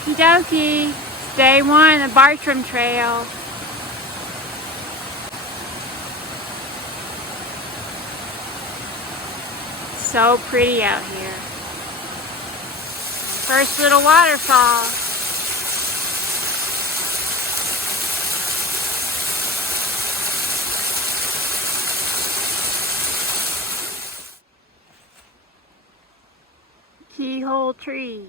Okie dokie. It's day one of the Bartram Trail. So pretty out here. First little waterfall. Keyhole tree.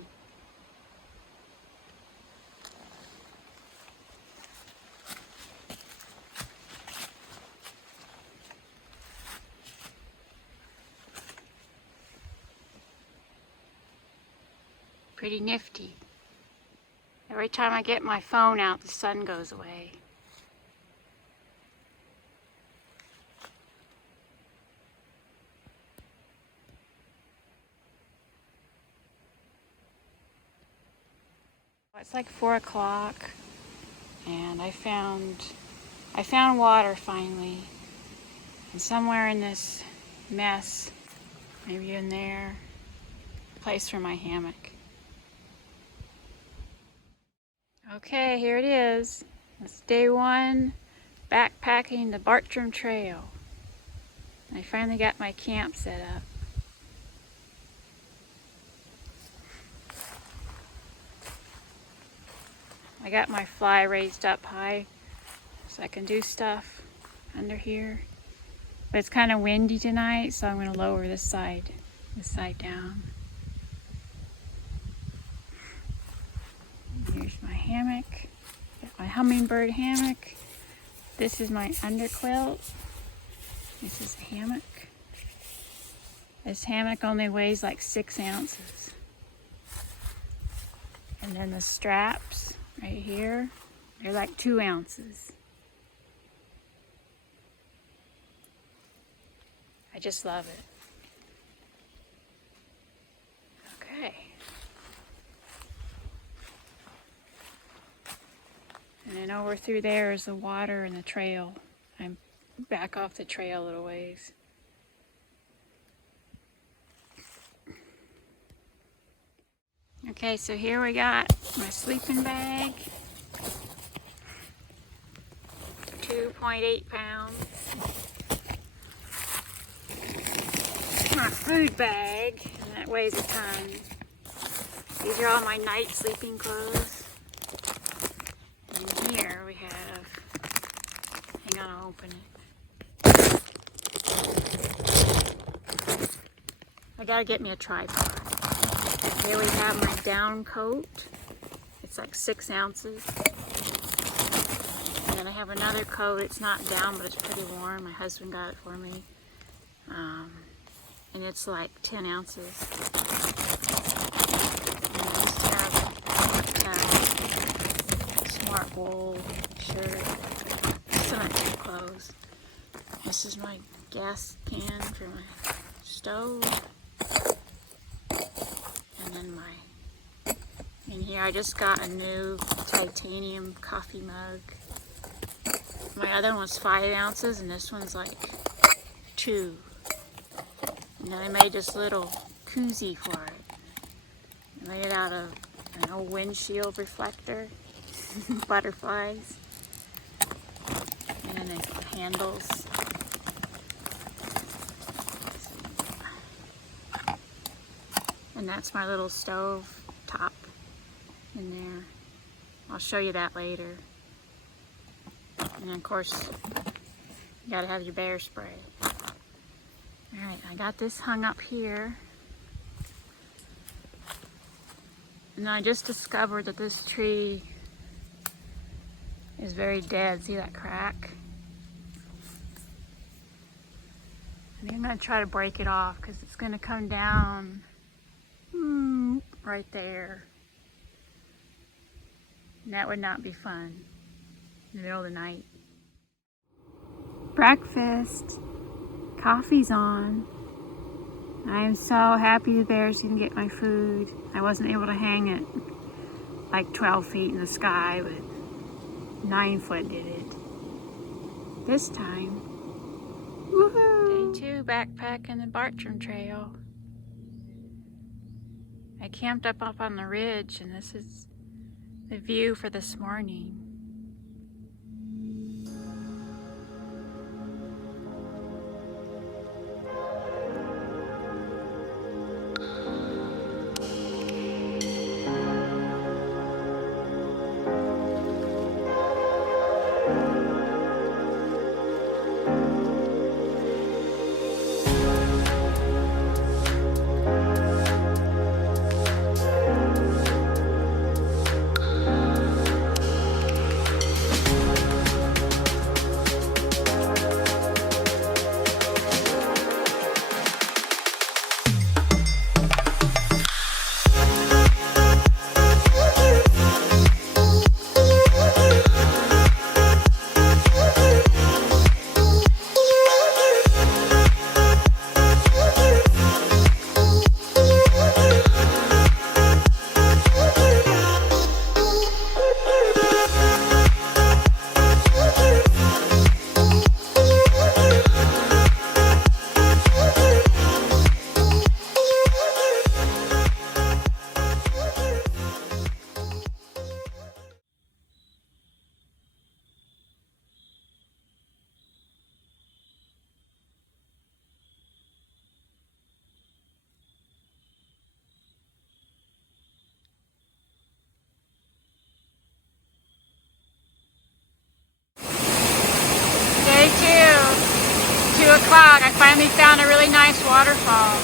Pretty nifty. Every time I get my phone out, the sun goes away. It's like 4 o'clock and I found water finally. And somewhere in this mess, maybe in there, place for my hammock. Okay, here it is. It's day one, backpacking the Bartram Trail. I finally got my camp set up. I got my fly raised up high so I can do stuff under here. But it's kind of windy tonight, so I'm going to lower this side down. Here's my hammock. Got my hummingbird hammock. This is my underquilt. This is a hammock. This hammock only weighs like 6 ounces. And then the straps right here, they're like 2 ounces. I just love it. Okay. And then over through there is the water and the trail. I'm back off the trail a little ways. Okay, so here we got my sleeping bag. 2.8 pounds. My food bag, and that weighs a ton. These are all my night sleeping clothes. And here we have, hang on, I'll open it. I gotta get me a tripod. Here we have my down coat. It's like 6 ounces. And then I have another coat. It's not down, but it's pretty warm. My husband got it for me. And it's like 10 ounces. And I just have a smart wool shirt. Some extra clothes. This is my gas can for my stove. And then in here I just got a new titanium coffee mug. My other one was 5 ounces and this one's like 2. And then I made this little koozie for it. I made it out of an old windshield reflector, butterflies, and then the handles. And that's my little stove top in there. I'll show you that later. And then of course, you gotta have your bear spray. Alright, I got this hung up here. And I just discovered that this tree is very dead. See that crack? I think I'm gonna try to break it off because it's gonna come down right there. And that would not be fun in the middle of the night. Breakfast. Coffee's on. I am so happy the bears can get my food. I wasn't able to hang it like 12 feet in the sky, but 9 foot did it. This time. Woohoo! Day 2 backpacking the Bartram Trail. I camped up on the ridge, and this is the view for this morning. Day 2 o'clock, I finally found a really nice waterfall.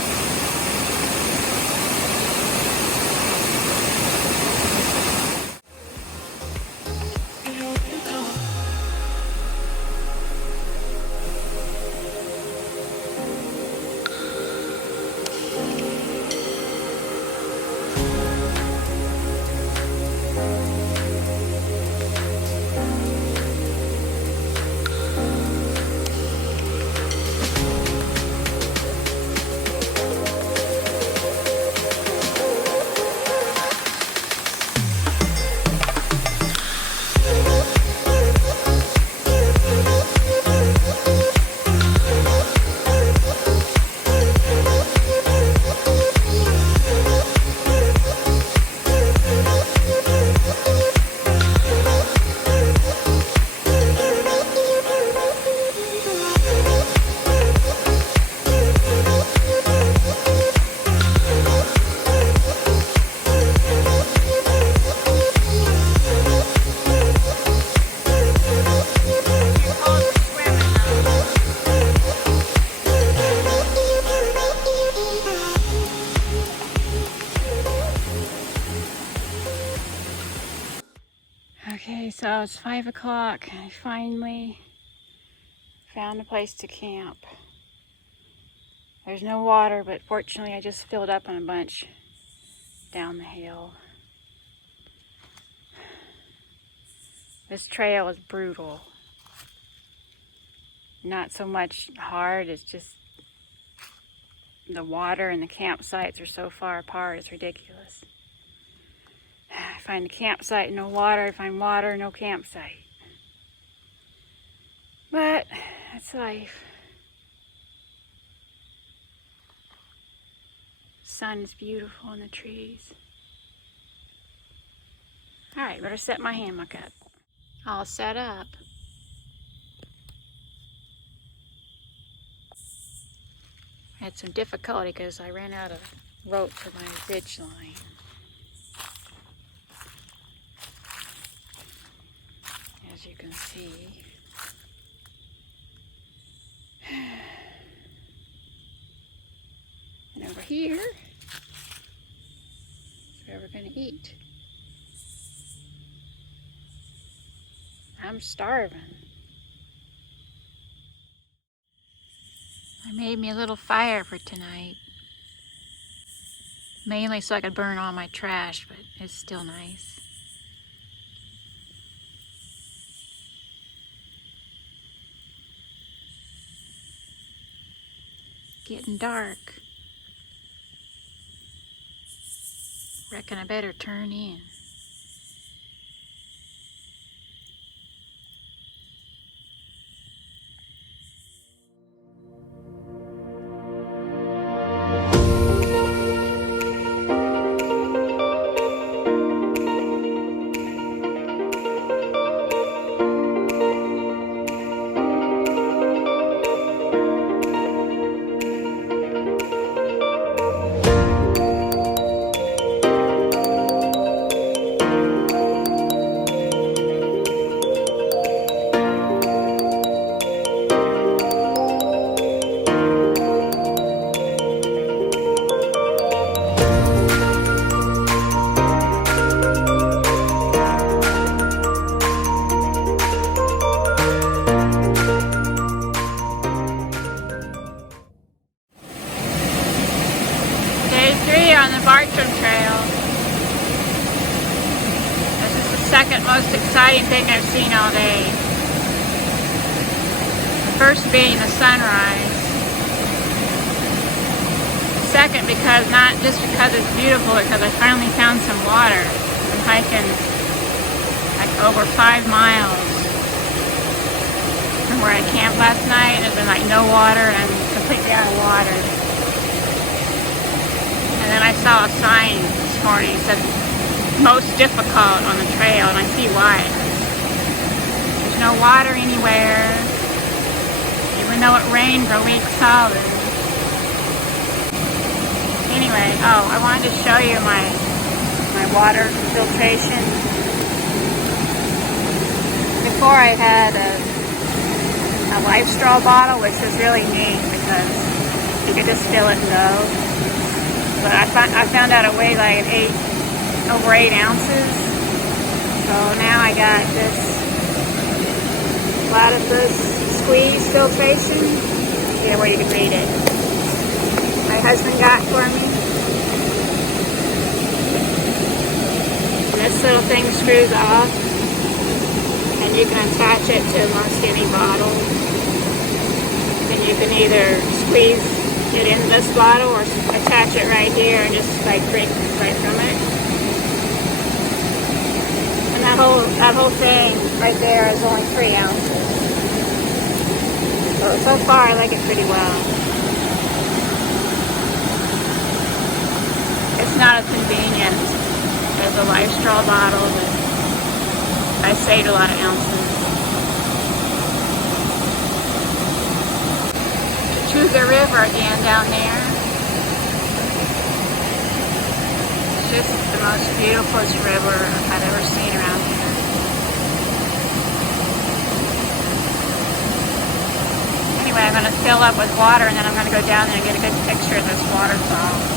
Okay, so it's 5 o'clock. I finally found a place to camp. There's no water, but fortunately I just filled up on a bunch down the hill. This trail is brutal. Not so much hard, it's just the water and the campsites are so far apart, it's ridiculous. I find a campsite, no water. I find water, no campsite. But that's life. The sun is beautiful in the trees. Alright, better set my hammock up. All set up. I had some difficulty because I ran out of rope for my ridge line. As you can see. And over here is where we're going to eat. I'm starving. I made me a little fire for tonight. Mainly so I could burn all my trash, but it's still nice. Getting dark. Reckon I better turn in. exciting thing I've seen all day. The first being the sunrise. Second, not just because it's beautiful, because I finally found some water. I'm hiking like over 5 miles from where I camped last night. There's been like no water, and I'm completely out of water. And then I saw a sign this morning that said most difficult on the trail, and I see why. There's no water anywhere, even though it rained for a week solid. Anyway, I wanted to show you my water filtration. Before I had a life straw bottle, which was really neat because you could just fill it and go. But I found out it weighed like over 8 ounces. So now I got this platypus squeeze filtration. Yeah, where you can read it. My husband got for me. And this little thing screws off, and you can attach it to almost any bottle. Then you can either squeeze it into this bottle or attach it right here and just like drink right from it. And that whole thing right there is only 3 ounces. So far I like it pretty well. It's not as convenient as a life straw bottle, but I saved a lot of ounces. Chattooga River again down there. It's just the most beautiful river I've ever seen around here. Anyway, I'm going to fill up with water, and then I'm going to go down there and get a good picture of this waterfall.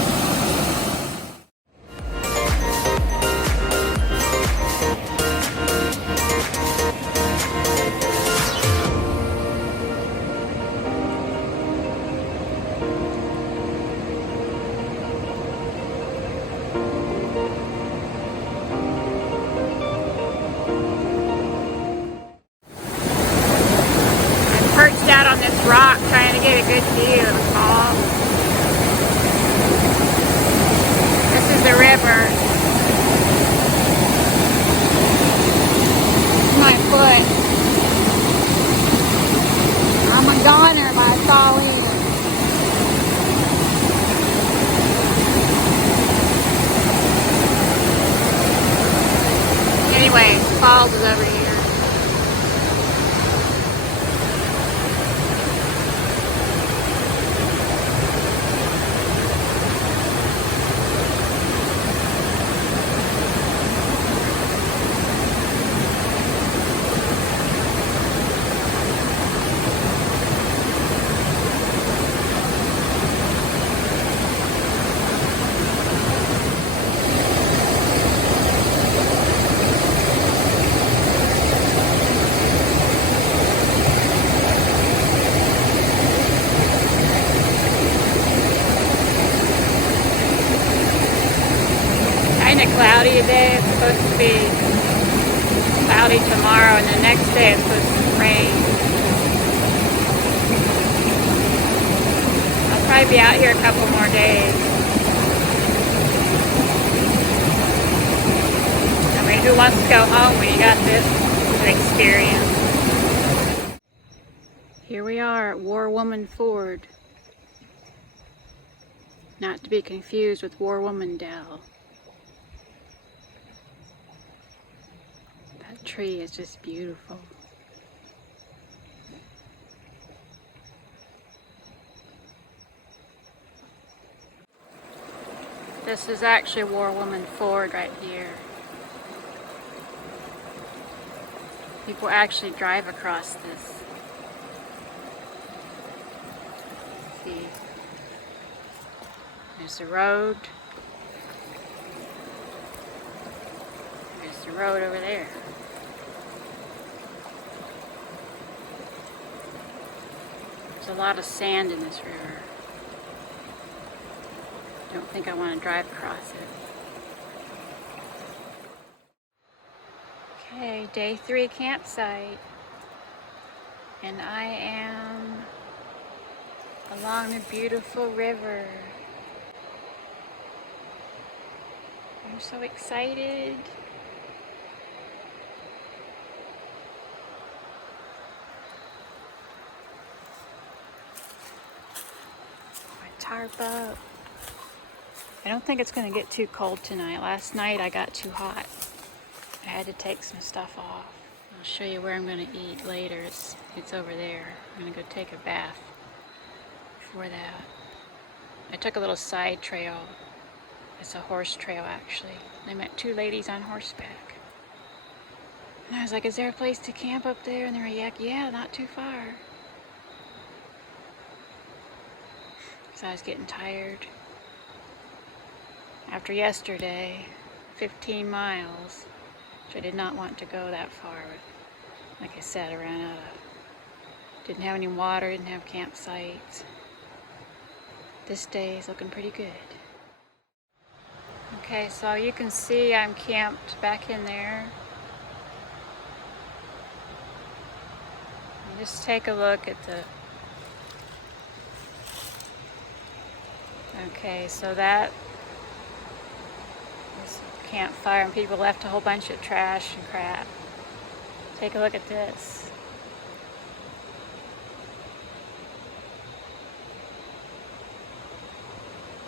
Out on this rock trying to get a good view of the fall. This is the river. My foot. I'm a goner if I fall in. Anyway, falls is over here. Cloudy today. It's supposed to be cloudy tomorrow, and the next day it's supposed to rain. I'll probably be out here a couple more days. I mean, who wants to go home when you got this experience? Here we are at War Woman Ford. Not to be confused with War Woman Dell. That tree is just beautiful. This is actually War Woman Ford right here. People actually drive across this. See, there's the road. There's the road over there. There's a lot of sand in this river. I don't think I want to drive across it. Okay, day 3 campsite, and I am along the beautiful river. I'm so excited. My tarp up. I don't think it's going to get too cold tonight. Last night I got too hot. I had to take some stuff off. I'll show you where I'm going to eat later. It's over there. I'm going to go take a bath before that. I took a little side trail. It's a horse trail, actually. I met 2 ladies on horseback. And I was like, is there a place to camp up there? And they were like, yeah, not too far. Because I was getting tired. After yesterday, 15 miles, which I did not want to go that far. But like I said, I ran out of, didn't have any water, didn't have campsites. This day is looking pretty good. Okay, so you can see I'm camped back in there. And just take a look at the... Okay, so that was a campfire and people left a whole bunch of trash and crap. Take a look at this.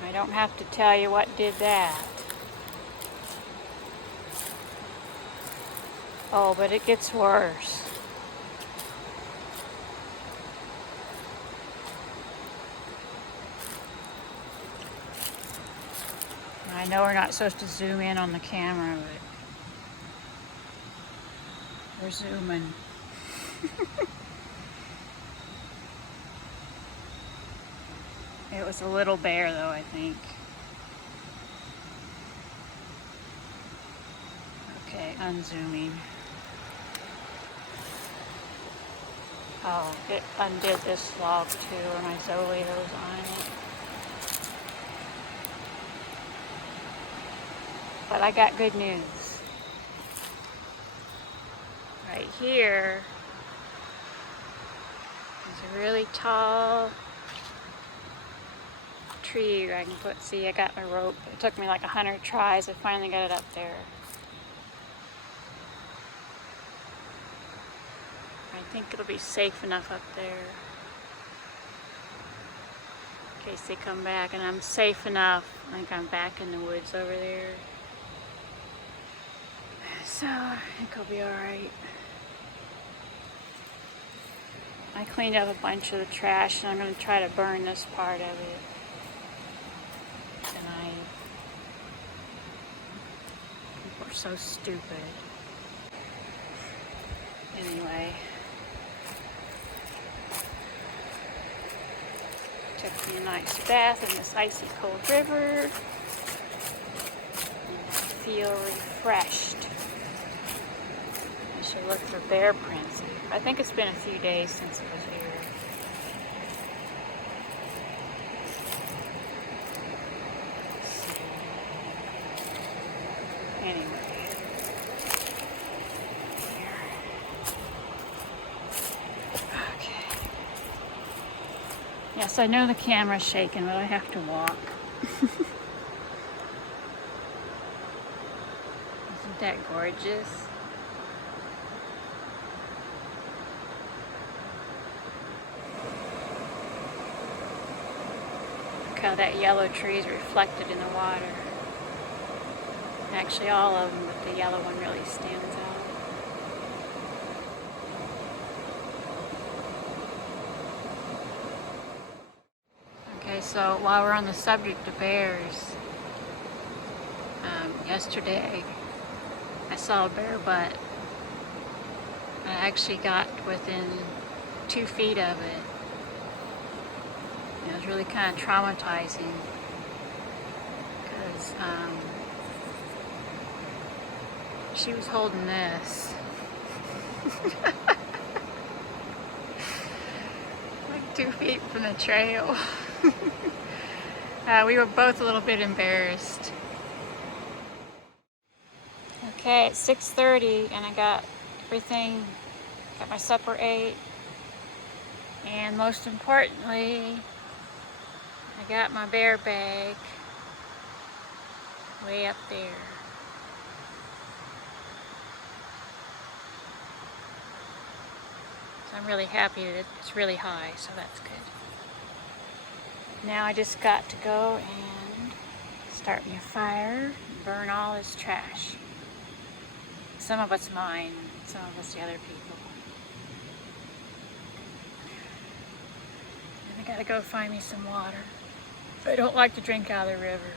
I don't have to tell you what did that. Oh, but it gets worse. I know we're not supposed to zoom in on the camera, but we're zooming. It was a little bear though, I think. Okay, unzooming. Oh, it undid this log too, and my Zoleo was on it. But I got good news. Right here is a really tall tree I can put, see, I got my rope. It took me like 100 tries. I finally got it up there. I think it'll be safe enough up there in case they come back, and I'm safe enough. I think I'm back in the woods over there. So I think I'll be alright. I cleaned up a bunch of the trash and I'm going to try to burn this part of it tonight. People are so stupid. Anyway. Took me a nice bath in this icy cold river. And I feel refreshed. I should look for bear prints. I think it's been a few days since it was here. Anyway. Okay. Yes, I know the camera's shaking, but I have to walk. Isn't that gorgeous? How that yellow tree is reflected in the water. Actually all of them, but the yellow one really stands out. Okay, so while we're on the subject of bears, yesterday I saw a bear butt. I actually got within 2 feet of it. It was really kind of traumatizing because she was holding this. Like 2 feet from the trail. We were both a little bit embarrassed. Okay, it's 6:30 and I got everything, got my supper ate, and most importantly, I got my bear bag way up there. So I'm really happy that it's really high, so that's good. Now I just got to go and start me a fire and burn all this trash. Some of it's mine, some of it's the other people. And I gotta go find me some water. I don't like to drink out of the river.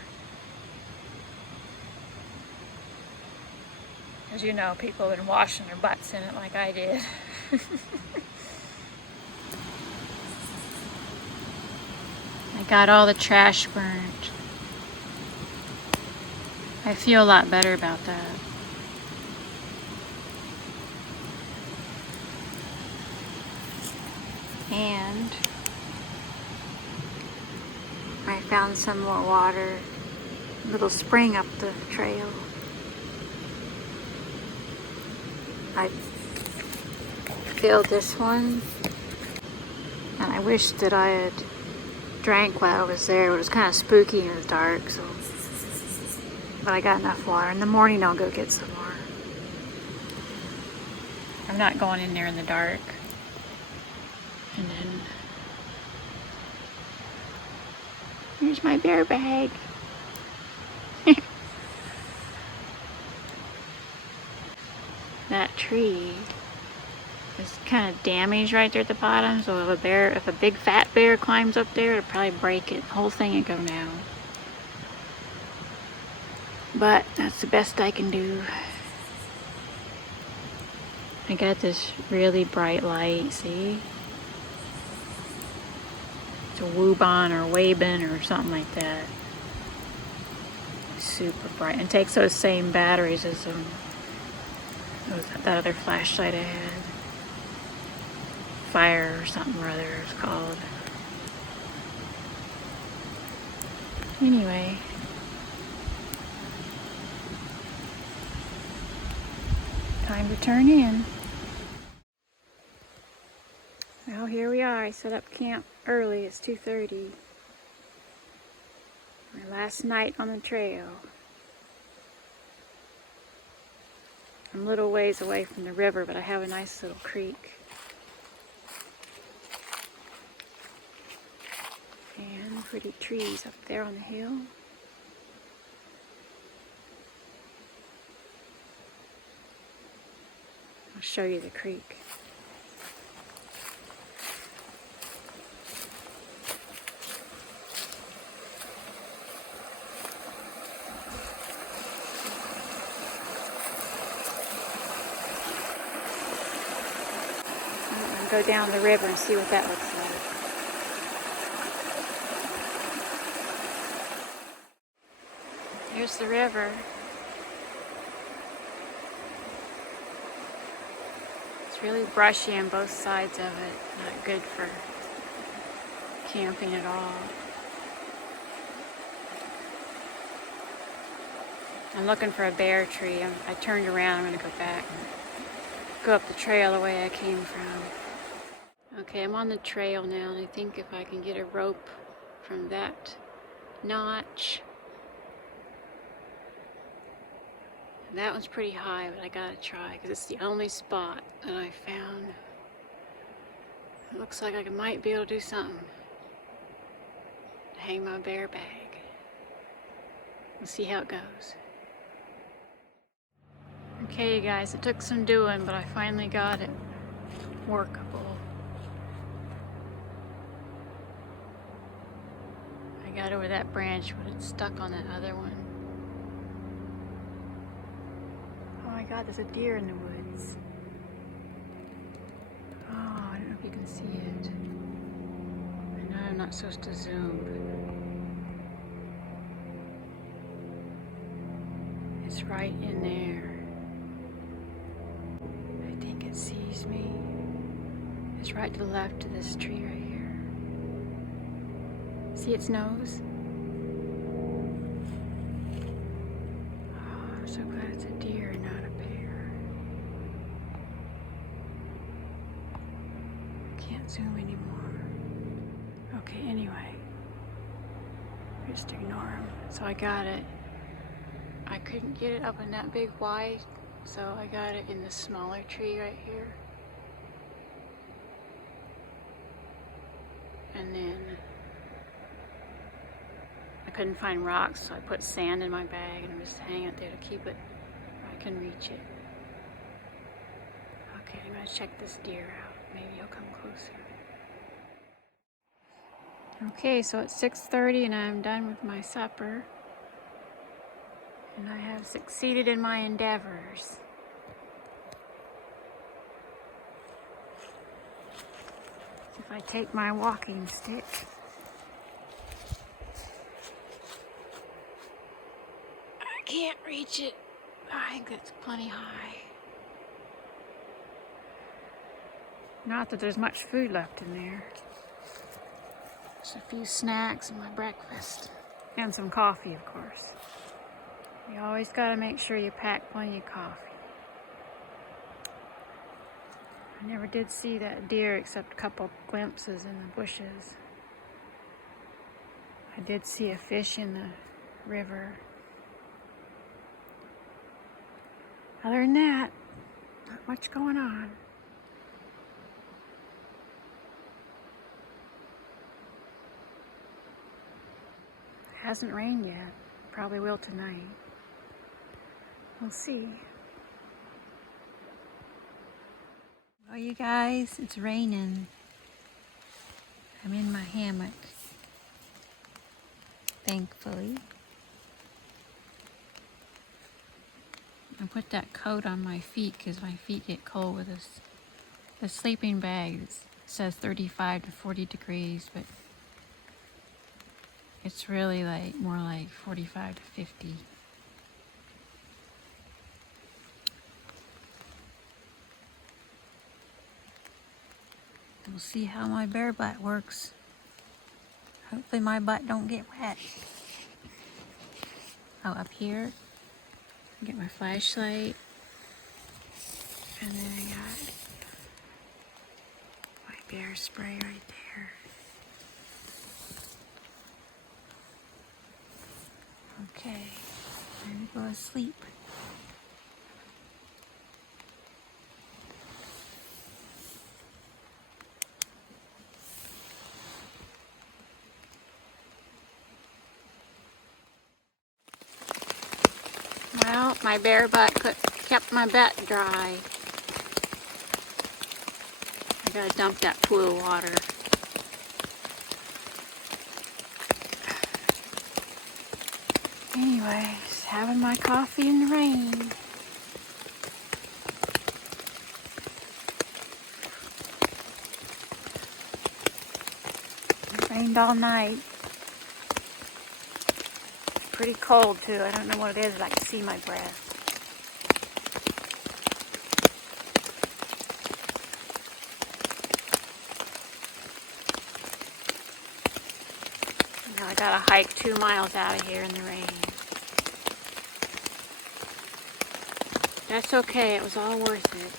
As you know, people have been washing their butts in it like I did. I got all the trash burned. I feel a lot better about that. And I found some more water, a little spring up the trail. I filled this one, and I wish that I had drank while I was there. It was kind of spooky and it was dark, so. But I got enough water. In the morning I'll go get some more. I'm not going in there in the dark. And then here's my bear bag. That tree is kind of damaged right there at the bottom, so if a big fat bear climbs up there, it'll probably break it. The whole thing would go down. But that's the best I can do. I got this really bright light, see? It's a Woobon or Wabin or something like that. It's super bright. And it takes those same batteries as that other flashlight I had. Fire or something or other it's called. Anyway. Time to turn in. Well, here we are. I set up camp early. It's 2:30. My last night on the trail. I'm a little ways away from the river, but I have a nice little creek. And pretty trees up there on the hill. I'll show you the creek. I'm going to go down the river and see what that looks like. Here's the river. It's really brushy on both sides of it. Not good for camping at all. I'm looking for a bear tree. I turned around. I'm going to go back and go up the trail the way I came from. Okay, I'm on the trail now, and I think if I can get a rope from that notch. That one's pretty high, but I gotta try because it's the only spot that I found. It looks like I might be able to do something to hang my bear bag. We'll see how it goes. Okay, you guys, it took some doing, but I finally got it workable. I got over that branch, but it's stuck on that other one. Oh my God, there's a deer in the woods. Oh, I don't know if you can see it. I know I'm not supposed to zoom, but it's right in there. I think it sees me. It's right to the left of this tree right here. See its nose? Oh, I'm so glad it's a deer and not just ignore them. So I got it. I couldn't get it up in that big wide, so I got it in the smaller tree right here. And then I couldn't find rocks, so I put sand in my bag and I'm just hanging it there to keep it where I can reach it. Okay, I'm gonna check this deer out. Maybe he'll come closer. Okay, so it's 6:30 and I'm done with my supper. And I have succeeded in my endeavors. If I take my walking stick, I can't reach it. I think it's plenty high. Not that there's much food left in there. Just a few snacks and my breakfast. And some coffee, of course. You always gotta make sure you pack plenty of coffee. I never did see that deer except a couple glimpses in the bushes. I did see a fish in the river. Other than that, not much going on. It hasn't rained yet. Probably will tonight. We'll see. Well, you guys, it's raining. I'm in my hammock, thankfully. I put that coat on my feet because my feet get cold with this. The sleeping bag says 35 to 40 degrees, but it's really like more like 45 to 50. We'll see how my bare butt works. Hopefully my butt don't get wet. Oh, up here, get my flashlight. And then I got my bear spray right there. Okay, time to go to sleep. Well, my bare butt kept my butt dry. I gotta dump that pool of water. Anyways, having my coffee in the rain. It rained all night. Pretty cold too. I don't know what it is. I can see my breath. Now I gotta hike 2 miles out of here in the rain. That's okay. It was all worth it.